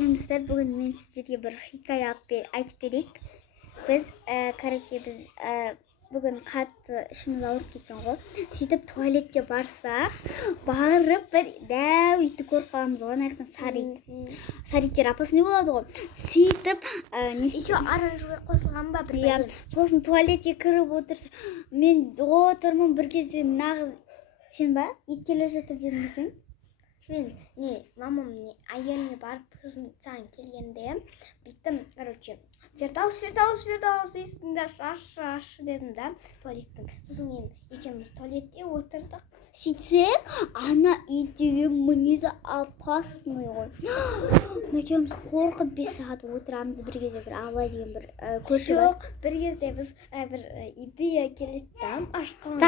Dostlar, bugün men sizlarga bir hikoya aytib beraylik. Biz bugün qattiq ishimiz og'rib ketgan qo'y. Сөйтіп tualetga borsak, borib bir dav itni ko'rib qolamiz. Ana yoqdan saritter apasi ne bo'ladi qo'y. Сөйтіп еще оранжевый qo'shilganba bir so'sin tualetga kirib o'tirsa, men o'tirman bir kez nag'iz sen ba it kelib жатыр dedingsen. Men mamam ayelga borib kuzdan kelganda bittim, короче, Firdaus deysizlar, shash dedim-da, tualetdan. So'ng men ikimiz tualetga o'tirdik. Сөйтсек, ана итдеген мінезі опасный ғой. Екеуміз қорқып 5 сағат отырамыз, бір кезде бір Алла деген бір көрші бар. Жоқ, бір кезде біз бір идея келеді да, ашқан.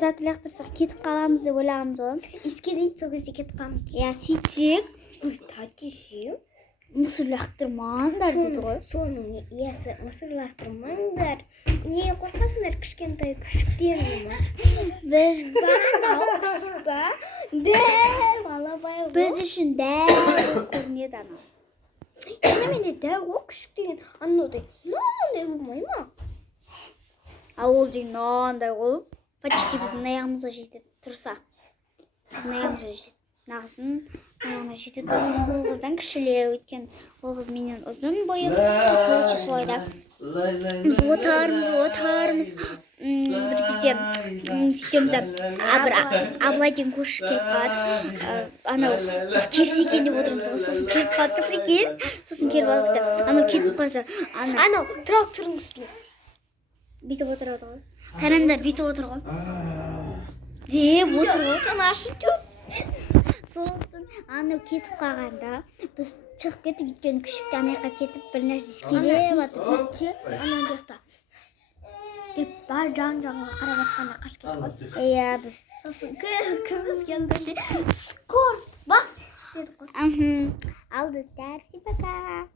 Зат лақтырсақ кетіп қаламыз деп ойлағанбыз ғой. Искелейді, сол кезде кетіп қаламыз. Сөйтсек, бір тәтесі мысыр лақтырмаңдар деді ғой. Соның иесі мысыр лақтырмаңдар. Неге қорқасыңдар, кішкентай күшіктер ме? Біз Дәу алабай ғой. Біз үшін дәу көрінеді ана. Менде дәу ғой, күшік деген анаудай. Мынандай болмай ма? Ол деген мынандай ғой. Почти біздің аяғымызға жетеді тұрса. Біздің аяғымызға жетеді. Нағызын аяғына жетеді. Ол қыздан кішілеу өткен. Ол қыз менен ұзын бойым. Короче, солай да. Біз отырмыз. Bir кезде сөйтеміз. Абылай деген көрші келіп қалады. Анау біз керісі екен деп отырмыз ғой. Сосын келіп қалды, прикинь. Сосын келіп алды. Анау кетіп қалса, анау трактордың үстіне бүйтіп отырады ғой. Тарандар бүйтіп отыр ғой. Деп отыр ғой. Сосын анау кетіп қалғанда біз шығып кетіп өткен күшікті ана жаққа кетіп бір нәрсе искелеп жатыр. Ана жақта деп бар жан-жағына қарап жатқанда қашып кетіп қалды. Иә, біз сосын кіміз келді ше, скорость бас дедік қой. Ал достар, пока.